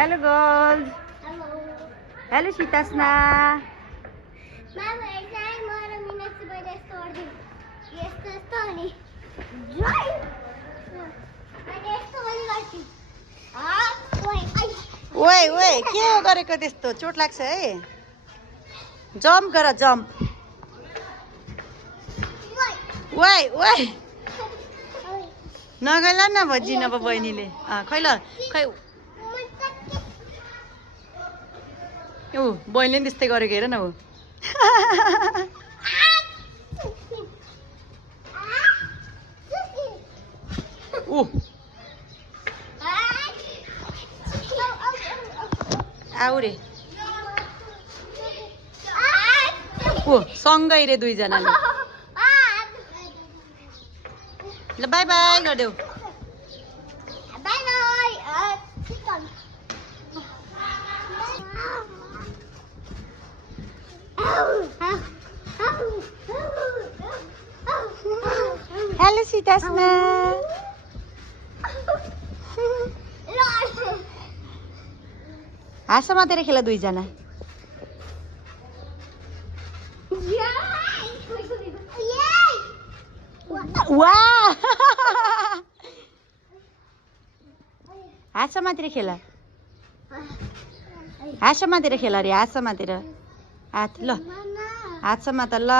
Hello, girls. Hello. Hello, Shitasna. Ma'am, exam or a minute by the story. Yes, the story. Drive. And yes, story got it. ओए ओए के गरेको त्यस्तो चोट लाग्छ है जम्प गर जम्प ओए ओए नगला न भजी नब बहिनीले खै ल खै ऊ बहिनीले पनि त्यस्तै गरेको हेर न ऊ ऊ आऊ रे ऊ सँगै रे दुईजनाले ल बाई बाई गरिदेऊ Bye bye. Chicken. हेलो सीतास्ना हाँस मात्रै खेला दुईजना वाह हाँस मात्रै खेला हाँस मात्रै खेला रे हाँस मात्रै हात ल हात समात ल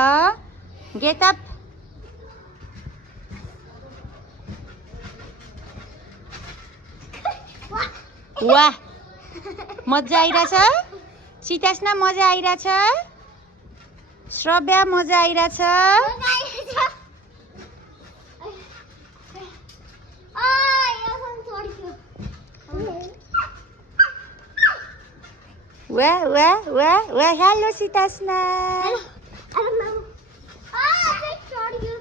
गेट अप वाह मजा आइरहेछ सीतास्ना मजा आइरहेछ श्रव्या मजा आइरहेछ वाह वाह वाह वाह hello सीतास्ना Hello. I don't know. Ah, I tried to